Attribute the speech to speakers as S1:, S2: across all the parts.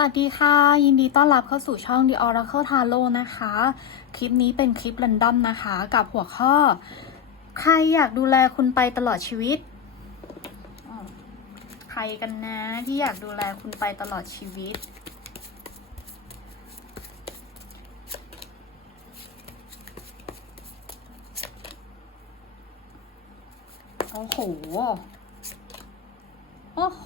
S1: สวัสดีค่ะ ยินดีต้อนรับเข้าสู่ช่อง The Oracle Tarot นะคะ คลิปนี้เป็นคลิป r รนดอมนะคะ กับหัวข้อ ใครอยากดูแลคุณไปตลอดชีวิต ใครกันนะที่อยากดูแลคุณไปตลอดชีวิต โอ้โห โอ้โห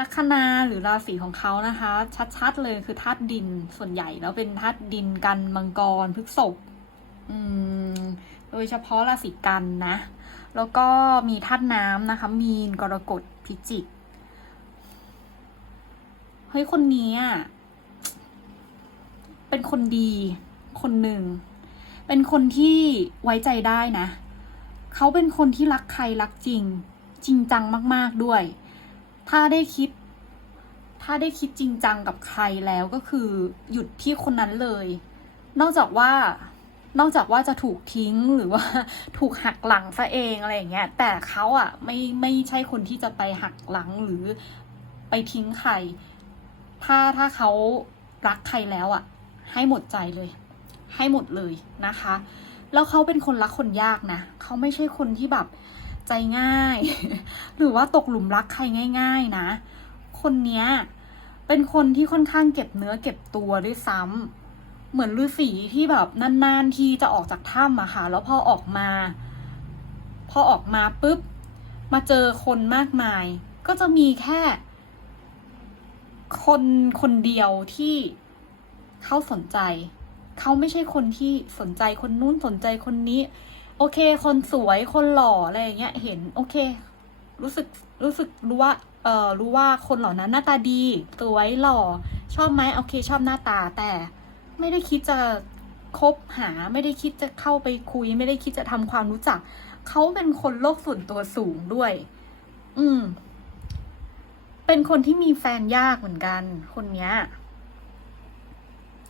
S1: ลัคนาหรือราศีของเขานะคะ ชัดๆเลยคือธาตุดินส่วนใหญ่แล้วเป็นธาตุดินกันมังกรพฤษภอืมโดยเฉพาะราศีกันนะ แล้วก็มีธาตุน้ำนะคะ มีนกรกฎพิจิกเฮ้ยคนนี้อะเป็นคนดีคนหนึ่ง เป็นคนที่ไว้ใจได้นะ เขาเป็นคนที่รักใครรักจริง จริงจังมาก ๆด้วย ถ้าได้คิด ถ้าได้คิดจริงจังกับใครแล้วก็คือหยุดที่คนนั้นเลย นอกจากว่านอกจากว่าจะถูกทิ้งหรือว่าถูกหักหลังซะเองอะไรอย่างเงี้ย แต่เขาอะไม่ไม่ใช่คนที่จะไปหักหลังหรือไปทิ้งใคร ถ้าถ้าเขารักใครแล้วอะ ให้หมดใจเลย ให้หมดเลยนะคะ แล้วเขาเป็นคนรักคนยากนะเขาไม่ใช่คนที่แบบ ใจง่าย หรือว่าตกหลุมรักใครง่าย ๆนะ คนเนี้ยเป็นคนที่ค่อนข้างเก็บเนื้อเก็บตัวด้วยซ้ำเหมือนฤาษีที่แบบนานๆทีจะออกจากถ้ำอะค่ะ แล้วพอออกมา พอออกมาปุ๊บ มาเจอคนมากมาย ก็จะมีแค่ คนคนเดียวที่เขาสนใจ เขาไม่ใช่คนที่สนใจคนนู้นสนใจคนนี้ โอเค คนสวยคนหล่ออะไรอย่างเงี้ย เห็นโอเค รู้สึกรู้สึกรู้ว่าเออรู้ว่าคนเหล่านั้นหน้าตาดี สวยหล่อ ชอบไหมโอเค ชอบหน้าตาแต่ไม่ได้คิดจะคบหาไม่ได้คิดจะเข้าไปคุย ไม่ได้คิดจะทำความรู้จัก เขาเป็นคนโลกส่วนตัวสูงด้วย อืม เป็นคนที่มีแฟนยากเหมือนกัน คนเนี้ย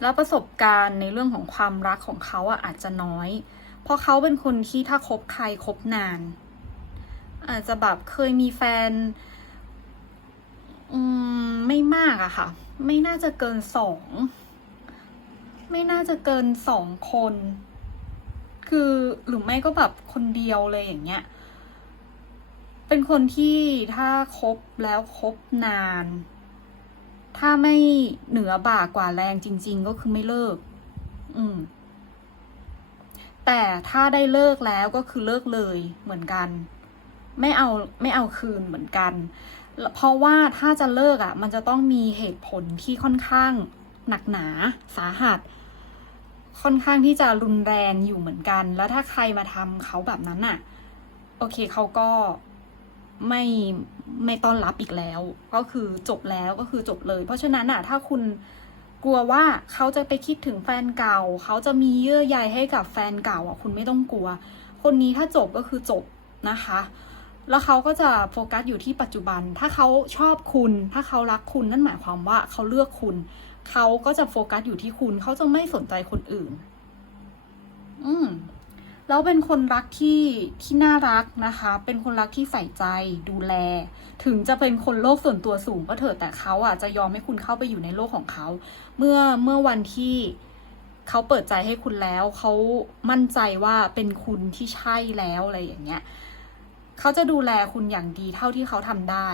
S1: แล้วประสบการณ์ในเรื่องของความรักของเขาอะอาจจะน้อย เพราะเขาเป็นคนที่ถ้าคบใครคบนาน อาจจะแบบเคยมีแฟน อืม ไม่มากอะค่ะ ไม่น่าจะเกินสอง ไม่น่าจะเกินสองคน คือหรือไม่ก็แบบคนเดียวเลยอย่างเงี้ย เป็นคนที่ถ้าคบแล้วคบนาน ถ้าไม่เหนือบ่ากว่าแรงจริง ๆ ก็คือไม่เลิก อืม แต่ถ้าได้เลิกแล้วก็คือเลิกเลยเหมือนกัน ไม่เอาไม่เอาคืนเหมือนกัน เพราะว่าถ้าจะเลิกอะ มันจะต้องมีเหตุผลที่ค่อนข้างหนักหนาสาหัส ค่อนข้างที่จะรุนแรงอยู่เหมือนกัน แล้วถ้าใครมาทำเขาแบบนั้นอะ โอเคเขาก็ไม่ไม่ต้อนรับอีกแล้ว ก็คือจบแล้วก็คือจบเลย เพราะฉะนั้นอะ ถ้าคุณ กลัวว่าเขาจะไปคิดถึงแฟนเก่า เขาจะมีเยื่อใยให้กับแฟนเก่าอะคุณไม่ต้องกลัว คนนี้ถ้าจบก็คือจบนะคะ แล้วเขาก็จะโฟกัสอยู่ที่ปัจจุบัน ถ้าเขาชอบคุณ ถ้าเขารักคุณนั่นหมายความว่าเขาเลือกคุณ เขาก็จะโฟกัสอยู่ที่คุณ เขาจะไม่สนใจคนอื่น อืม แล้วเป็นคนรักที่ที่น่ารักนะคะ เป็นคนรักที่ใส่ใจดูแล ถึงจะเป็นคนโลกส่วนตัวสูงก็เถอะแต่เขาอะจะยอมให้คุณเข้าไปอยู่ในโลกของเขา เมื่อเมื่อวันที่เขาเปิดใจให้คุณแล้วเขามั่นใจว่าเป็นคุณที่ใช่แล้วอะไรอย่างเงี้ยเขาจะดูแลคุณอย่างดีเท่าที่เขาทำได้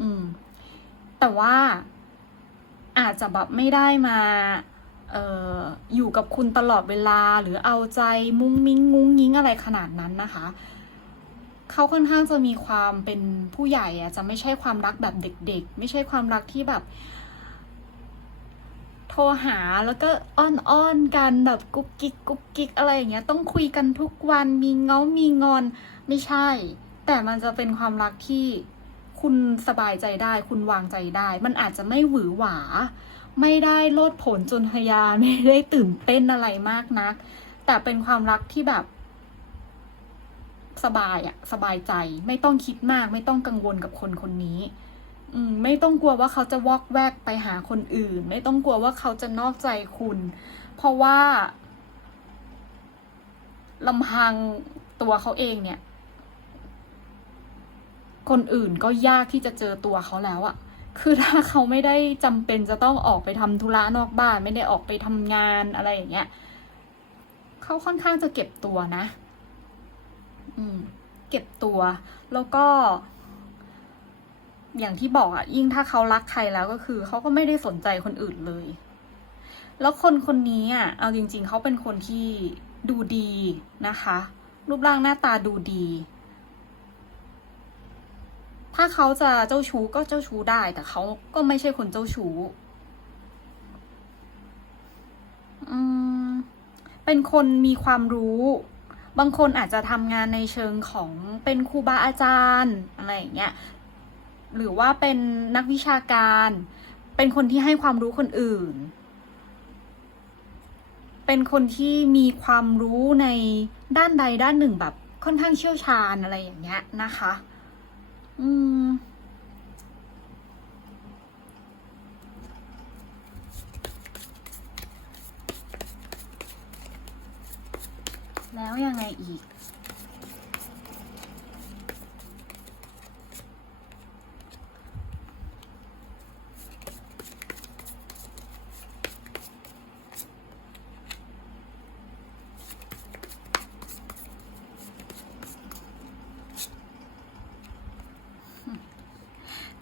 S1: อืม แต่ว่าอาจจะแบบไม่ได้มา อออยู่กับคุณตลอดเวลาหรือเอาใจมุ้งมิ้งงุ้งยิ้งอะไรขนาดนั้นนะคะ เขาค่อนข้างจะมีความเป็นผู้ใหญ่อะจะไม่ใช่ความรักแบบเด็ก ๆ ไม่ใช่ความรักที่แบบ โทรหาแล้วก็อ้อนๆกันแบบกุ๊กกิ๊กกุ๊กกิ๊กอะไรอย่างเงี้ยต้องคุยกันทุกวันมีเงามีงอนไม่ใช่ แต่มันจะเป็นความรักที่คุณสบายใจได้ คุณวางใจได้ มันอาจจะไม่หวือหวา ไม่ได้โลดผลจนทยานไม่ได้ตื่นเต้นอะไรมากนัก แต่เป็นความรักที่แบบสบายอะสบายใจ ไม่ต้องคิดมาก ไม่ต้องกังวลกับคนคนนี้ อืม ไม่ต้องกลัวว่าเขาจะวอกแวกไปหาคนอื่น ไม่ต้องกลัวว่าเขาจะนอกใจคุณ เพราะว่าลำพังตัวเขาเองเนี่ย คนอื่นก็ยากที่จะเจอตัวเขาแล้วอะ คือถ้าเขาไม่ได้จำเป็นจะต้องออกไปทำธุระนอกบ้าน ไม่ได้ออกไปทำงานอะไรอย่างเงี้ยเขาค่อนข้างจะเก็บตัวนะ อืม เก็บตัว แล้วก็ อย่างที่บอกอะยิ่งถ้าเขารักใครแล้วก็คือเขาก็ไม่ได้สนใจคนอื่นเลย แล้วคนคนนี้อะ เอาจริง ๆเขาเป็นคนที่ดูดีนะคะ รูปร่างหน้าตาดูดี ถ้าเขาจะเจ้าชู้ก็เจ้าชู้ได้ แต่เขาก็ไม่ใช่คนเจ้าชู้เป็นคนมีความรู้ บางคนอาจจะทำงานในเชิงของเป็นครูบาอาจารย์อะไรอย่างเงี้ย หรือว่าเป็นนักวิชาการ เป็นคนที่ให้ความรู้คนอื่น เป็นคนที่มีความรู้ในด้านใดด้านหนึ่งแบบค่อนข้างเชี่ยวชาญอะไรอย่างเงี้ยนะคะ อืม แล้วยังไงอีก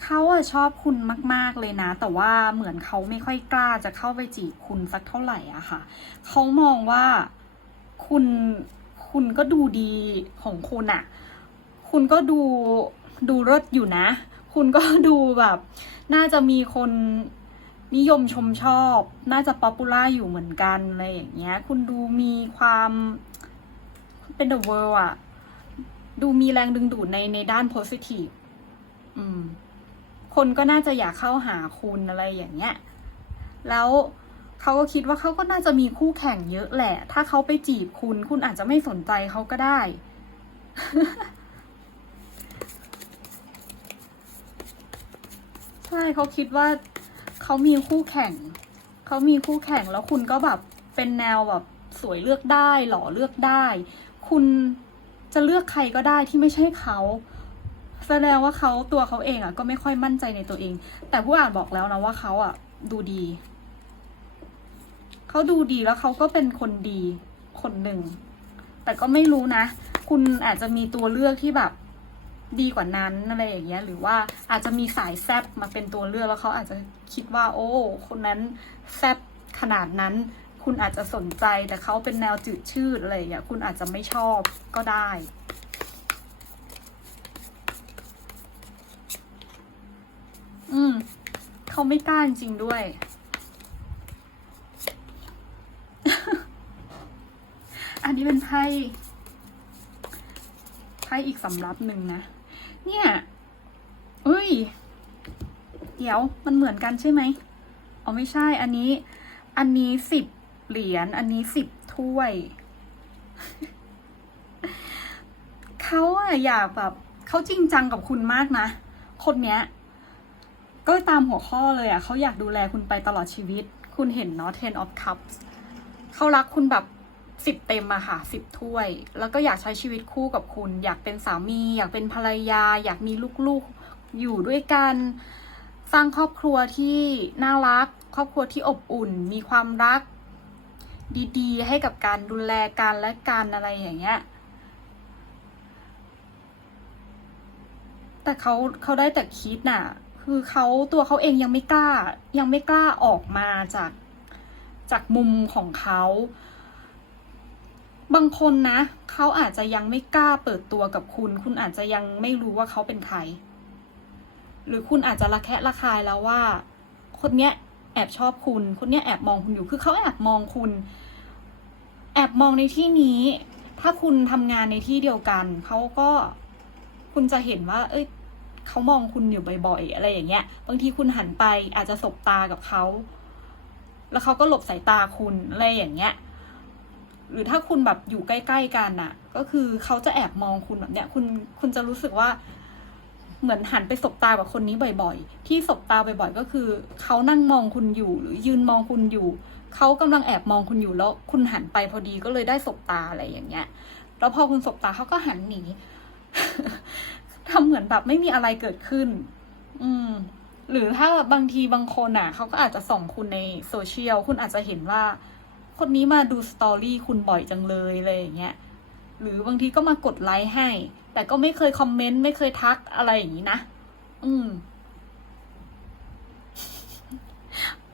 S1: เขาอะชอบคุณมาก ๆ เลยนะ แต่ว่าเหมือนเขาไม่ค่อยกล้าจะเข้าไปจีบคุณสักเท่าไหร่อะค่ะ เขามองว่าคุณคุณก็ดูดีของคุณอะคุณก็ดูดูรสอยู่นะ คุณก็ดูแบบ น่าจะมีคนนิยมชมชอบ น่าจะป๊อปปูล่าอยู่เหมือนกันอะไรอย่างเงี้ย คุณดูมีความเป็น the world อะดูมีแรงดึงดูดในในด้าน positive อืม คนก็น่าจะอยากเข้าหาคุณอะไรอย่างเงี้ย แล้วเขาก็คิดว่าเขาก็น่าจะมีคู่แข่งเยอะแหละ ถ้าเขาไปจีบคุณ คุณอาจจะไม่สนใจเขาก็ได้ ใช่เขาคิดว่าเขามีคู่แข่ง เขามีคู่แข่งแล้วคุณก็แบบเป็นแนวแบบสวยเลือกได้ หล่อเลือกได้ คุณจะเลือกใครก็ได้ที่ไม่ใช่เขา แสดงว่าเขาตัวเขาเองอะก็ไม่ค่อยมั่นใจในตัวเอง แต่ผู้อ่านบอกแล้วนะว่าเขาอะ ดูดี เขาดูดีแล้วเขาก็เป็นคนดีคนหนึ่ง แต่ก็ไม่รู้นะ คุณอาจจะมีตัวเลือกที่แบบดีกว่านั้นอะไรอย่างเงี้ย หรือว่าอาจจะมีสายแซบมาเป็นตัวเลือกแล้วเขาอาจจะคิดว่า โอ้ คนนั้นแซบขนาดนั้น คุณอาจจะสนใจแต่เขาเป็นแนวจืดชืดอะไรอย่างเงี้ยคุณอาจจะไม่ชอบก็ได้ อืม เขาไม่กล้าจริงด้วย อันนี้เป็นไพ่ไพ่อีกสำรับหนึ่งนะ เนี่ยเอ้ย เดี๋ยวมันเหมือนกันใช่ไหมอ๋อไม่ใช่ อันนี้ อันนี้สิบเหรียญ อันนี้สิบถ้วย เขาอะอยากแบบเขาจริงจังกับคุณมากนะ คนเนี้ย ก็ตามหัวข้อเลยอะเขาอยากดูแลคุณไปตลอดชีวิต คุณเห็นเนาะ Ten of Cups เขารักคุณแบบสิบเต็มอะค่ะสิบถ้วย แล้วก็อยากใช้ชีวิตคู่กับคุณ อยากเป็นสามี อยากเป็นภรรยา อยากมีลูกๆอยู่ด้วยกัน สร้างครอบครัวที่น่ารัก ครอบครัวที่อบอุ่น มีความรัก ดีๆ ให้กับการดูแลกันและกันอะไรอย่างเงี้ยแต่เขาเขาได้แต่คิดน่ะ คือเขาตัวเขาเองยังไม่กล้า ยังไม่กล้าออกมาจากจากมุมของเขาบางคนนะเขาอาจจะยังไม่กล้าเปิดตัวกับคุณ คุณอาจจะยังไม่รู้ว่าเขาเป็นใคร หรือคุณอาจจะระแคะระคายแล้วว่า คนเนี้ยแอบชอบคุณ คนเนี้ยแอบมองคุณอยู่ คือเขาแอบมองคุณ แอบมองในที่นี้ ถ้าคุณทำงานในที่เดียวกัน เขาก็คุณจะเห็นว่า เอ้ย เขามองคุณอยู่บ่อยๆ อะไรอย่างเงี้ย บางทีคุณหันไปอาจจะสบตากับเขา แล้วเขาก็หลบสายตาคุณอะไรอย่างเงี้ย หรือถ้าคุณแบบอยู่ใกล้ ๆ กันน่ะก็คือเขาจะแอบมองคุณแบบเนี้ย คุณคุณจะรู้สึกว่า เหมือนหันไปสบตากับคนนี้บ่อย ๆ ที่สบตาบ่อยๆ ก็คือเขานั่งมองคุณอยู่ หรือยืนมองคุณอยู่เขากำลังแอบมองคุณอยู่แล้ว คุณหันไปพอดีก็เลยได้สบตาอะไรอย่างเงี้ย แล้วพอคุณสบตาเขาก็หันหนี ทำเหมือนแบบไม่มีอะไรเกิดขึ้น อืม หรือถ้าบางทีบางคนอะเขาก็อาจจะส่องคุณในโซเชียลคุณอาจจะเห็นว่า คนนี้มาดูสตอรี่คุณบ่อยจังเลยอะไรอย่างเงี้ยหรือบางทีก็มากดไลค์ให้ แต่ก็ไม่เคยคอมเมนต์ไม่เคยทักอะไรอย่างนี้นะ อืม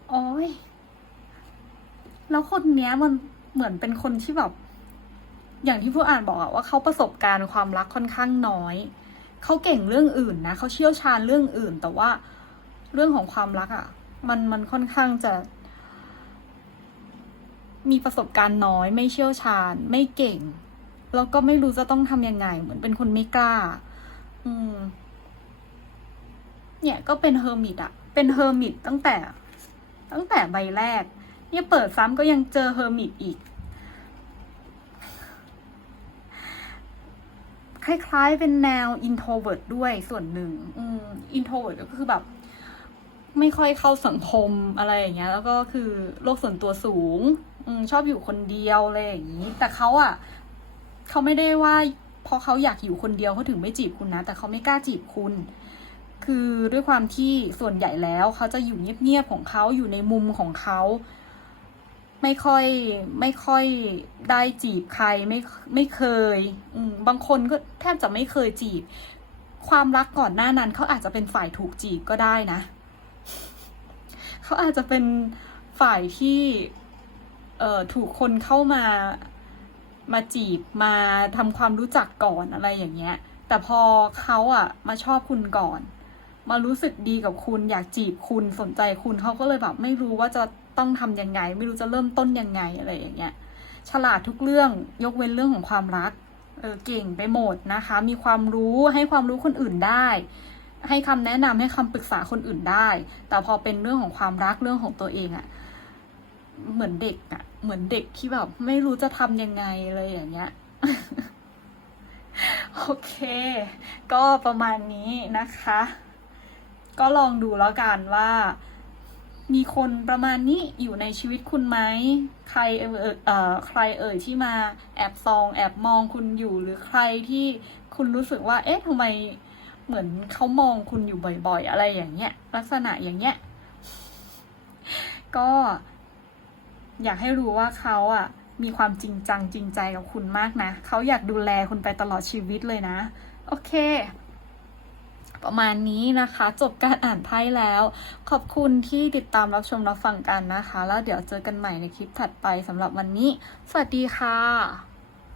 S1: โอ้ย แล้วคนเนี้ยมันเหมือนเป็นคนที่แบบ อย่างที่ผู้อ่านบอกอะว่าเขาประสบการณ์ความรักค่อนข้างน้อย เขาเก่งเรื่องอื่นนะเขาเชี่ยวชาญเรื่องอื่น แต่ว่าเรื่องของความรักอะมันมันค่อนข้างจะ มีประสบการณ์น้อย ไม่เชี่ยวชาญ ไม่เก่ง แล้วก็ไม่รู้จะต้องทำยังไง เหมือนเป็นคนไม่กล้า อืม เนี่ยก็เป็นเฮอร์มิตอะเป็นเฮอร์มิตตั้งแต่ ตั้งแต่ใบแรก เนี่ยเปิดซ้ำก็ยังเจอเฮอร์มิตอีก คล้ายๆ เป็นแนว introvert ด้วยส่วนหนึ่งอืม introvert ก็คือแบบ ไม่ค่อยเข้าสังคมอะไรอย่างเงี้ย แล้วก็คือโลกส่วนตัวสูงอชอบอยู่คนเดียวอะไรอย่างนี้ แต่เขาอะเขาไม่ได้ว่าเพราะเขาอยากอยู่คนเดียวเขาถึงไม่จีบคุณนะ แต่เขาไม่กล้าจีบคุณ คือด้วยความที่ส่วนใหญ่แล้วเขาจะอยู่เงียบๆของเขาอยู่ในมุมของเขา ไม่ค่อยไม่ค่อยได้จีบใครไม่ไม่เคยอืบางคนก็แทบจะไม่เคยจีบ ความรักก่อนหน้านั้นเขาอาจจะเป็นฝ่ายถูกจีบก็ได้นะ เขาอาจจะเป็นฝ่ายที่เอ่อถูกคนเข้ามามาจีบมาทำความรู้จักก่อนอะไรอย่างเงี้ย แต่พอเขาอะมาชอบคุณก่อน มารู้สึกดีกับคุณอยากจีบคุณสนใจคุณเขาก็เลยแบบไม่รู้ว่าจะ ต้องทำยังไง ไม่รู้จะเริ่มต้นยังไงอะไรอย่างเงี้ยฉลาดทุกเรื่องยกเว้นเรื่องของความรักเออเก่งไปหมดนะคะ มีความรู้ให้ความรู้คนอื่นได้ ให้คำแนะนำให้คำปรึกษาคนอื่นได้ แต่พอเป็นเรื่องของความรักเรื่องของตัวเองอะเหมือนเด็กอะเหมือนเด็กที่แบบไม่รู้จะทำยังไงเลยอย่างเงี้ยโอเค ก็ประมาณนี้นะคะ ก็ลองดูแล้วกันว่า มีคนประมาณนี้อยู่ในชีวิตคุณไหม ใครเอ่ยเอ่อใครเอ่ยที่มาแอบซอง แอบมองคุณอยู่หรือใครที่คุณรู้สึกว่า เอ๊ะทำไมเหมือนเขามองคุณอยู่บ่อย ๆ อะไรอย่างเงี้ย ลักษณะอย่างเงี้ย ก็ อยากให้รู้ว่าเขาอะ มีความจริงจังจริงใจกับคุณมากนะ เขาอยากดูแลคุณไปตลอดชีวิตเลยนะ โอเค ประมาณนี้นะคะ จบการอ่านไพ่แล้ว ขอบคุณที่ติดตามรับชมรับฟังกันนะคะ แล้วเดี๋ยวเจอกันใหม่ในคลิปถัดไปสำหรับวันนี้ สวัสดีค่ะ